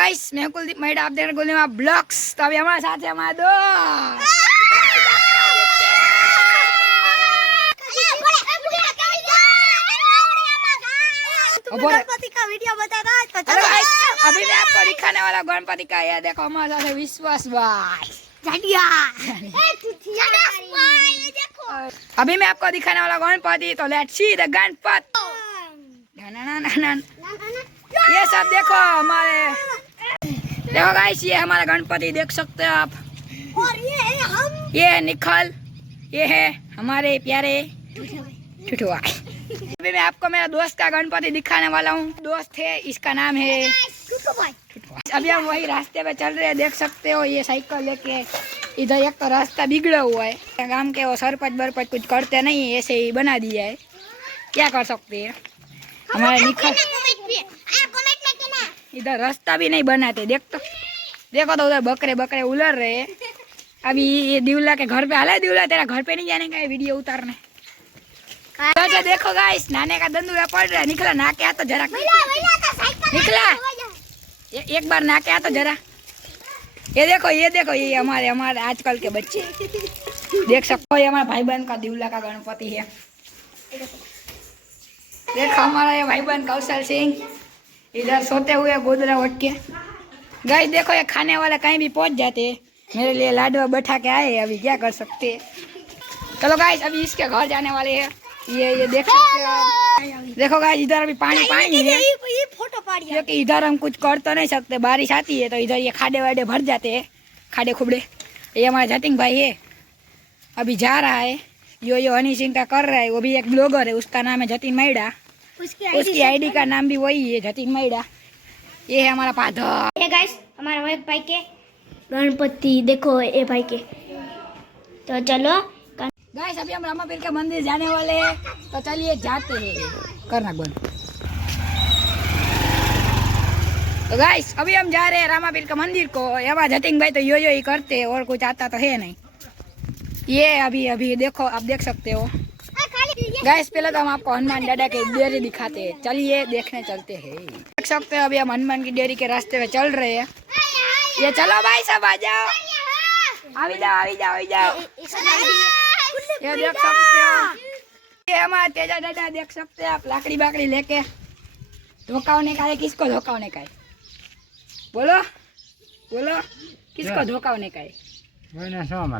Guys मैं कुलदीप मैडा आप देख रहे कुलदीप में ब्लॉग्स। तो अभी हमारे साथ है हमारा दोस्त गणपति का वीडियो बताता है। तो चलो गाइस अभी मैं आपको दिखाने वाला गणपति का। ये देखो हमारे साथ है विश्वास भाई। अभी मैं आपको दिखाने वाला गणपति। तो लेट्स सी द गणपति। ये सब देखो हमारे, देखो गाइस ये हमारा गणपति देख सकते हो आप। और ये है हम, ये है निखल, ये है हमारे प्यारे ठुठुआ। अभी मैं आपको मेरा दोस्त का गणपति दिखाने वाला हूँ। दोस्त है, इसका नाम है ठुठुआ। अभी हम वही रास्ते पे चल रहे हैं, देख सकते हो। ये साइकिल लेके इधर एक तो रास्ता बिगड़ा हुआ है। गांव के वो सरपंच बरपंच कुछ करते नहीं, ऐसे ही बना दिया है। क्या कर सकते हैं हमारे निखल। इधर रास्ता भी नहीं बनाते। देखो तो उधर बकरे बकरे उलर रहे हैं। अभी ये दिवला के घर पे हाल है। दिवला तेरा घर पे नहीं जाने का है वीडियो उतारने। तो देखो गाइस नाने का दंदूरा पड़ रहा है। निकला ना क्या तो जरा निकला एक बार ना क्या तो जरा। ये देखो ये हमारे आजकल के बच्चे देख सकते हो। ये हमारे भाई बहन का दिवला का गणपति है। देखो हमारा ये भाई बहन कौशल सिंह इधर सोते हुए गोदरा उठ के। गाइस देखो ये खाने वाला कहीं भी पहुंच जाते हैं। मेरे लिए लाडवा बैठा के आए। अभी क्या कर सकते हैं। चलो गाइस अभी इसके घर जाने वाले हैं। ये देख सकते हो। देखो गाइस इधर अभी पानी है। ये फोटो पाड़ी क्योंकि इधर हम कुछ कर तो नहीं सकते। बारिश आती है तो इधर ये खाडे वाडे भर जाते हैं, खाडे खुबड़े। ये हमारा जतिन भाई है, अभी जा रहा है। यो हनी सिंह का कर रहा है। वो भी एक ब्लॉगर है, उसका नाम है जतिन मैडा। उसकी आईडी का नाम भी वही है, जतिन मैडा। ये है हमारा फादर। गाइस हमारा भाई के गणपति देखो ये भाई के। तो चलो गाइस अभी हम रामापीर के मंदिर जाने वाले हैं। तो चलिए जाते हैं। करना बंद। तो गाइस अभी हम जा रहे हैं रामापीर के मंदिर को। हमारा जतिन भाई तो यो ही करते हैं, और कुछ आता तो है नहीं। ये अभी देखो आप देख सकते हो। गाइस पहले तो हम आपको हनुमान दादा की डेयरी दिखाते हैं। चलिए देखने चलते हैं। देख सकते हो अभी हम हनुमान की डेयरी के रास्ते में चल रहे हैं। ये चलो भाई सब आ जाओ, आ जाओ। ये देख सकते हो, ये हमारा तेजा दादा देख सकते हैं आप। लाकड़ी बाकड़ी लेके धोखाने का है। किसको धोखाने का है बोलो किसको धोखाने का है।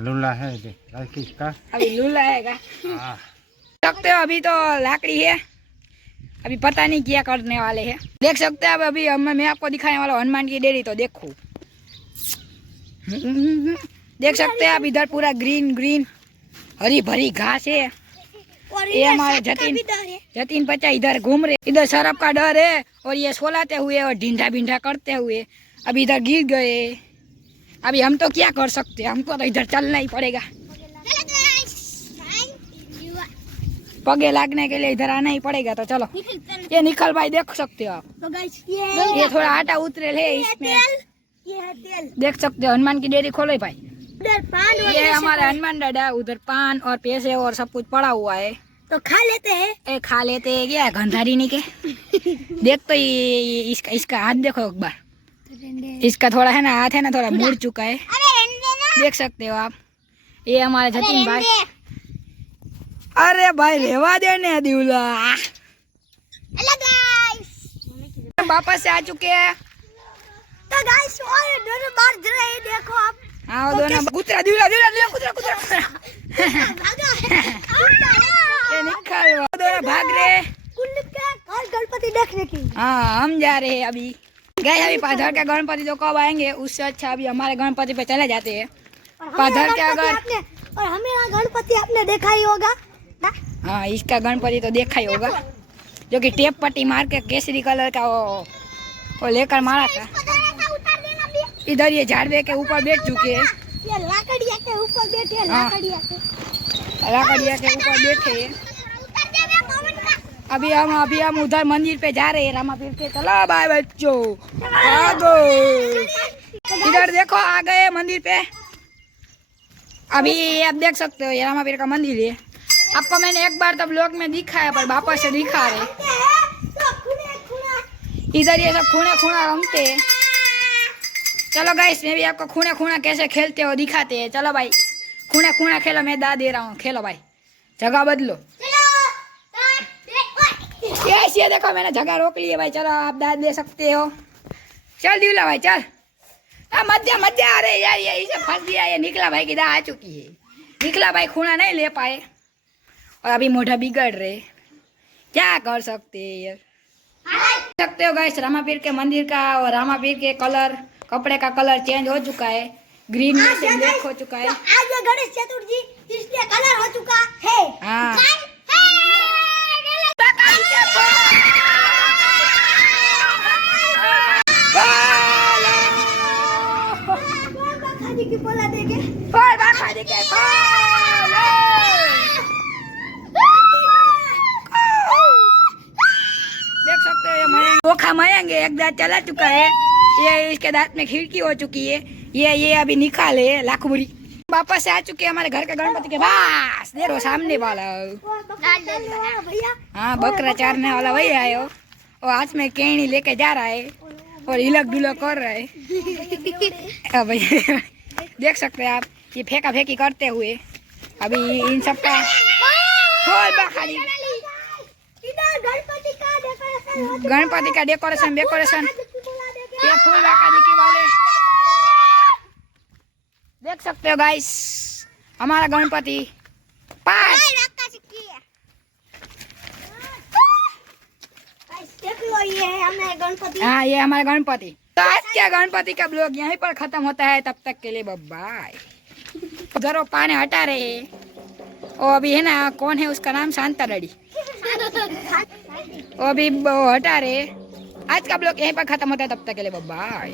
लूला है किसका? अभी लूला है का सकते हो। अभी तो लाकड़ी है, अभी पता नहीं क्या करने वाले हैं। देख सकते हैं अभी मैं आपको दिखाने वाला हूँ हनुमान की डेयरी। तो देखो देख सकते हैं आप इधर पूरा ग्रीन हरी भरी घास है। ये हमारे जतिन बच्चा इधर घूम रहे। इधर सरप का डर है और ये सोलाते हुए और ढींढा करते हुए अभी इधर गिर गए। अभी हम तो क्या कर सकते हैं, हमको तो इधर चलना ही पड़ेगा। पगे लागने के लिए इधर आना ही पड़ेगा। तो चलो ये निखल भाई देख सकते हो आप। तो गाइस ये थोड़ा आटा उतरे है इसमें। ये है तेल। देख सकते हो हनुमान की डेयरी खोलो भाई। उधर पान ये हमारे हनुमान दादा, उधर पान और पैसे और सब कुछ पड़ा हुआ है। तो खा लेते हैं। खा लेते हैं क्या गंधारी नहीं के। देख तो ये इसका हाथ देखो एक बार। इसका थोड़ा है ना हाथ है ना थोड़ा मुड़ चुका है। देख सकते हो आप। ये हमारे जतिन भाई। अरे भाई रेवा देने दिवला। वापस से आ चुके हैं। तो गाइस और दोनों बार रहे देखो आप। हाँ दोनों कुतरा दिवला कुतरा ये निकल दोनों भाग रहे और गणपति देखने की। हाँ हम जा रहे हैं अभी। गए अभी पाधर के गणपति तो कब आएंगे, उससे अच्छा अभी हमारे गणपति पे चले जाते हैं। पाधर के अगर और हमें गणपति आपने देखा ही होगा ना? हाँ इसका गणपति तो देखा ही होगा, जो कि टेप पट्टी मार के केसरी कलर का वो लेकर मारा था। इधर ये झाड़वे के ऊपर बैठ चुके हैं। ये लाकड़िया के ऊपर बैठे हैं। लाकड़िया के ऊपर बैठे हैं। अभी हम उधर मंदिर पे जा रहे हैं रामापीर के। चलो बाय बच्चों भागो। इधर देखो आ गए मंदिर पे। अभी आप देख सकते हो ये रामापीर का मंदिर है। आपको मैंने एक बार तो ब्लॉग में दिखाया पर वापस से दिखा रहे। इधर ये सब खूना रमते हैं। चलो गाइस, मैं भी आपको खूना खूना कैसे खेलते हो दिखाते हैं। चलो भाई, खूना खूना खेलो, मैं दाद दे रहा हूँ, खेलो भाई, जगह बदलो। यस, ये देखो मैंने जगह रोक ली है भाई। चलो आप दाद दे सकते हो। चल दिवला भाई चल। मध्य मध्य, अरे यार ये इसे फंस दिया। ये निकला भाई की दाद आ चुकी है। निकला भाई खूना नहीं ले पाए और अभी मोढ़ा बिगड़ रहे, क्या कर सकते हैं यार। सकते हो गाइस, रामापीर के मंदिर का और रामापीर के कलर, कपड़े का कलर चेंज हो चुका है। ग्रीन में से ब्लैक हो चुका है। आज ये गणेश चतुर्थी, इसलिए कलर हो चुका है। हाँ, खाने की पोला देके देख सकते हो ये मयंक, धोखा मयंक एक दांत चला चुका है। ये इसके दांत में खिड़की हो चुकी है। ये अभी निकाले लाख बुरी। वापस से आ चुके हैं हमारे घर के गणपति के पास। देखो सामने वाला, भैया। हाँ बकरा चारने वाला वही आयो और हाथ में केणी लेके जा रहा है और हिलक डुलक कर रहा है। भैया देख सकते हैं आप, ये फेंका फेंकी करते हुए अभी इन सबका गणपति का डेकोरेशन ये फूल बाकाजी की वाले देख सकते हो गाइस। हमारा गणपति पाँच। ये है हमारे गणपति। हाँ ये हमारा गणपति। तो आज का गणपति का ब्लॉग यहीं पर खत्म होता है। तब तक के लिए बाय। जरो पाने हटा रहे हैं। और अभी है ना, कौन है उसका नाम, शांता रेड्डी, वो अभी हटा रहे। आज का ब्लॉग यहीं पर खत्म होता है। तब तक के लिए बाय।